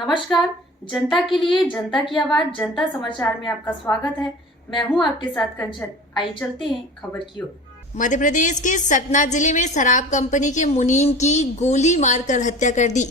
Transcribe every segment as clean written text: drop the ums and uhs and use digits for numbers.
नमस्कार। जनता के लिए जनता की आवाज जनता समाचार में आपका स्वागत है। मैं हूं आपके साथ कंचन। आइए चलते हैं खबर की ओर। मध्य प्रदेश के सतना जिले में शराब कंपनी के मुनीम की गोली मारकर हत्या कर दी।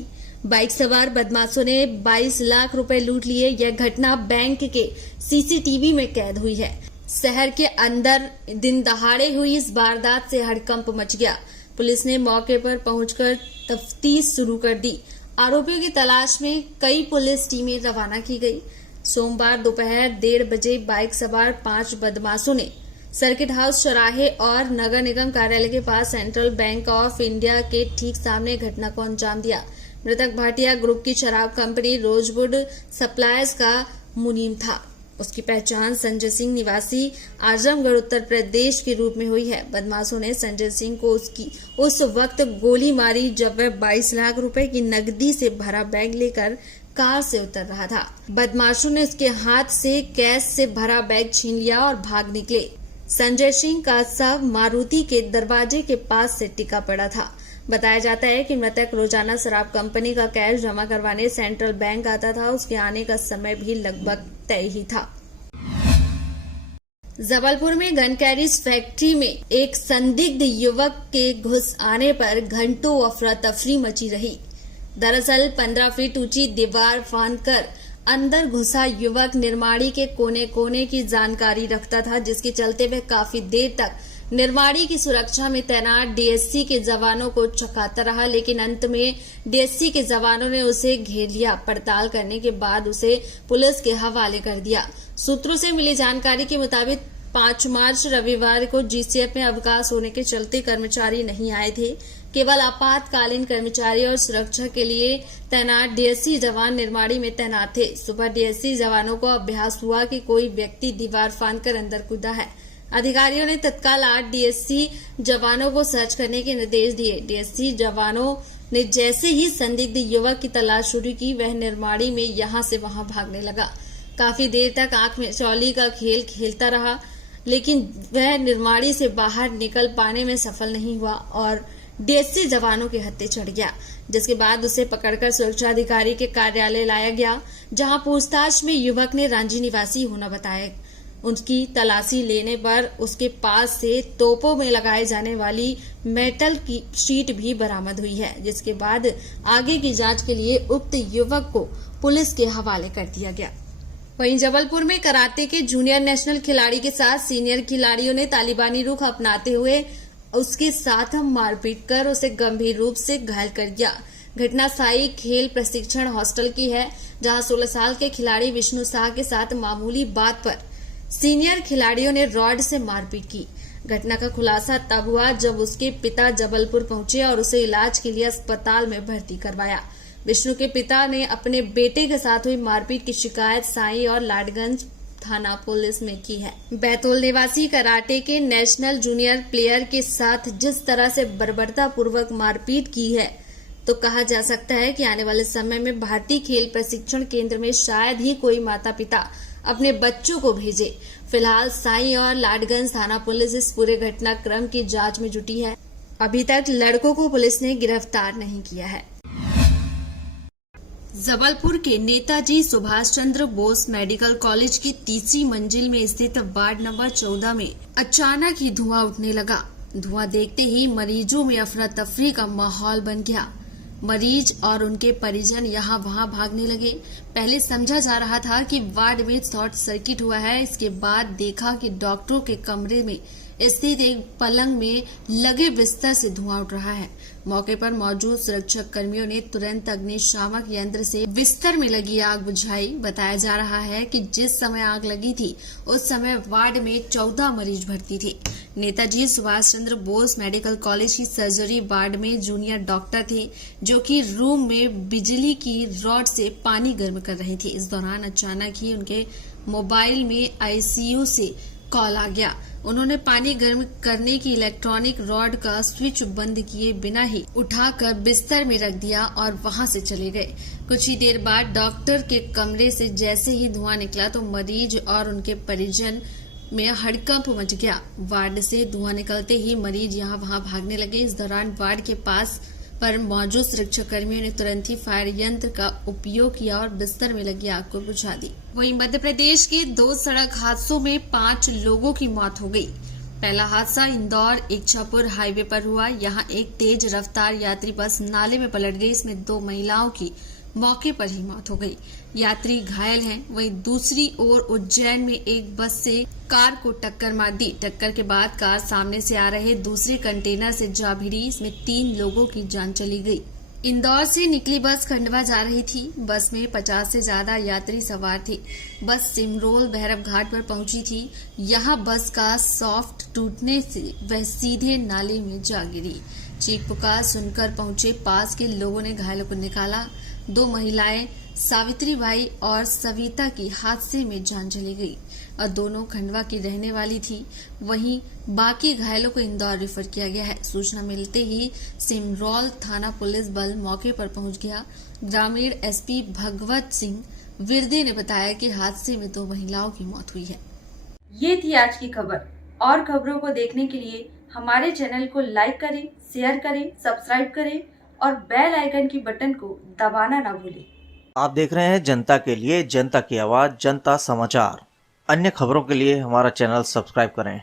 बाइक सवार बदमाशों ने 22 लाख रुपए लूट लिए। यह घटना बैंक के सीसीटीवी में कैद हुई है। शहर के अंदर दिन दहाड़े हुई इस वारदात से हड़कंप मच गया। पुलिस ने मौके पर पहुंचकर तफ्तीश शुरू कर दी। आरोपियों की तलाश में कई पुलिस टीमें रवाना की गई। सोमवार दोपहर 1:30 बजे बाइक सवार 5 बदमाशों ने सर्किट हाउस चौराहे और नगर निगम कार्यालय के पास सेंट्रल बैंक ऑफ इंडिया के ठीक सामने घटना को अंजाम दिया। मृतक भाटिया ग्रुप की शराब कंपनी रोजवुड सप्लायर्स का मुनीम था। उसकी पहचान संजय सिंह निवासी आजमगढ़ उत्तर प्रदेश के रूप में हुई है। बदमाशों ने संजय सिंह को उस वक्त गोली मारी जब वह 22 लाख रुपए की नकदी से भरा बैग लेकर कार से उतर रहा था। बदमाशों ने उसके हाथ से कैश से भरा बैग छीन लिया और भाग निकले। संजय सिंह का शव मारुति के दरवाजे के पास से टिका पड़ा था। बताया जाता है कि मृतक रोजाना शराब कंपनी का कैश जमा करवाने सेंट्रल बैंक आता था। उसके आने का समय भी लगभग तय ही था। जबलपुर में गन कैरिज फैक्ट्री में एक संदिग्ध युवक के घुस आने पर घंटों अफरा तफरी मची रही। दरअसल 15 फीट ऊंची दीवार फांदकर अंदर घुसा युवक निर्माणी के कोने कोने की जानकारी रखता था, जिसके चलते वह काफी देर तक निर्माणी की सुरक्षा में तैनात डीएससी के जवानों को चौंकाता रहा। लेकिन अंत में डीएससी के जवानों ने उसे घेर लिया। पड़ताल करने के बाद उसे पुलिस के हवाले कर दिया। सूत्रों से मिली जानकारी के मुताबिक 5 मार्च रविवार को जीसीएफ में अवकाश होने के चलते कर्मचारी नहीं आए थे। केवल आपातकालीन कर्मचारी और सुरक्षा के लिए तैनात डीएससी जवान निर्माणी में तैनात थे। सुबह डीएससी जवानों को अभ्यास हुआ कि कोई व्यक्ति दीवार फांदकर अंदर कूदा है। अधिकारियों ने तत्काल 8 डीएससी जवानों को सर्च करने के निर्देश दिए। डीएससी जवानों ने जैसे ही संदिग्ध युवक की तलाश शुरू की, वह निर्माणी में यहां से वहां भागने लगा। काफी देर तक आंख में चौली का खेल खेलता रहा, लेकिन वह निर्माणी से बाहर निकल पाने में सफल नहीं हुआ और डीएससी जवानों के हत्थे चढ़ गया। जिसके बाद उसे पकड़कर सुरक्षा अधिकारी के कार्यालय लाया गया, जहां पूछताछ में युवक ने रांची निवासी होना बताया। उनकी तलाशी लेने पर उसके पास से तोपों में लगाए जाने वाली मेटल की शीट भी बरामद हुई है, जिसके बाद आगे की जांच के लिए उक्त युवक को पुलिस के हवाले कर दिया गया। वहीं जबलपुर में कराटे के जूनियर नेशनल खिलाड़ी के साथ सीनियर खिलाड़ियों ने तालिबानी रुख अपनाते हुए उसके साथ मारपीट कर उसे गंभीर रूप से घायल कर दिया। घटना साई खेल प्रशिक्षण हॉस्टल की है, जहां 16 साल के खिलाड़ी विष्णु शाह के साथ मामूली बात पर सीनियर खिलाड़ियों ने रॉड से मारपीट की। घटना का खुलासा तब हुआ जब उसके पिता जबलपुर पहुंचे और उसे इलाज के लिए अस्पताल में भर्ती करवाया। विष्णु के पिता ने अपने बेटे के साथ हुई मारपीट की शिकायत साई और लाडगंज थाना पुलिस में की है। बैतूल निवासी कराटे के नेशनल जूनियर प्लेयर के साथ जिस तरह से बर्बरता पूर्वक मारपीट की है, तो कहा जा सकता है कि आने वाले समय में भारतीय खेल प्रशिक्षण केंद्र में शायद ही कोई माता पिता अपने बच्चों को भेजे। फिलहाल साई और लाडगंज थाना पुलिस इस पूरे घटनाक्रम की जांच में जुटी है। अभी तक लड़कों को पुलिस ने गिरफ्तार नहीं किया है। जबलपुर के नेताजी सुभाष चंद्र बोस मेडिकल कॉलेज की तीसरी मंजिल में स्थित वार्ड नंबर 14 में अचानक ही धुआं उठने लगा। धुआं देखते ही मरीजों में अफरा तफरी का माहौल बन गया। मरीज और उनके परिजन यहाँ वहाँ भागने लगे। पहले समझा जा रहा था कि वार्ड में शॉर्ट सर्किट हुआ है। इसके बाद देखा कि डॉक्टरों के कमरे में स्थित एक पलंग में लगे बिस्तर से धुआं उठ रहा है। मौके पर मौजूद सुरक्षा कर्मियों ने तुरंत अग्निशामक यंत्र से बिस्तर में लगी आग बुझाई। बताया जा रहा है कि जिस समय आग लगी थी उस समय वार्ड में 14 मरीज भर्ती थे। नेताजी सुभाष चंद्र बोस मेडिकल कॉलेज की सर्जरी वार्ड में जूनियर डॉक्टर थे, जो कि रूम में बिजली की रॉड से पानी गर्म कर रहे थे। इस दौरान अचानक ही उनके मोबाइल में आईसीयू से कॉल आ गया। उन्होंने पानी गर्म करने की इलेक्ट्रॉनिक रॉड का स्विच बंद किए बिना ही उठाकर बिस्तर में रख दिया और वहां से चले गए। कुछ ही देर बाद डॉक्टर के कमरे से जैसे ही धुआं निकला तो मरीज और उनके परिजन में हड़कंप मच गया। वार्ड से धुआं निकलते ही मरीज यहाँ वहां भागने लगे। इस दौरान वार्ड के पास पर मौजूद सुरक्षाकर्मियों ने तुरंत ही फायर यंत्र का उपयोग किया और बिस्तर में लगी आग को बुझा दी। वहीं मध्य प्रदेश के 2 सड़क हादसों में 5 लोगों की मौत हो गई। पहला हादसा इंदौर इच्छापुर हाईवे पर हुआ। यहां एक तेज रफ्तार यात्री बस नाले में पलट गई। इसमें 2 महिलाओं की मौके पर ही मौत हो गई। यात्री घायल हैं। वहीं दूसरी ओर उज्जैन में एक बस से कार को टक्कर मार दी। टक्कर के बाद कार सामने से आ रहे दूसरे कंटेनर से जा भिड़ी। इसमें 3 लोगों की जान चली गई। इंदौर से निकली बस खंडवा जा रही थी। बस में 50 से ज्यादा यात्री सवार थे। बस सिमरोल भैरव घाट पर पहुंची थी। यहां बस का सॉफ्ट टूटने से वह सीधे नाले में जा गिरी। चीख पुकार सुनकर पहुंचे पास के लोगों ने घायलों को निकाला। 2 महिलाएं सावित्री बाई और सविता की हादसे में जान चली गई और दोनों खंडवा की रहने वाली थी। वहीं बाकी घायलों को इंदौर रेफर किया गया है। सूचना मिलते ही सिमरौल थाना पुलिस बल मौके पर पहुंच गया। ग्रामीण एसपी भगवत सिंह विरदे ने बताया कि हादसे में 2 महिलाओं की मौत हुई है। ये थी आज की खबर। और खबरों को देखने के लिए हमारे चैनल को लाइक करें, शेयर करें, सब्सक्राइब करें और बेल आइकन की बटन को दबाना ना भूलें। आप देख रहे हैं जनता के लिए जनता की आवाज जनता समाचार। अन्य खबरों के लिए हमारा चैनल सब्सक्राइब करें।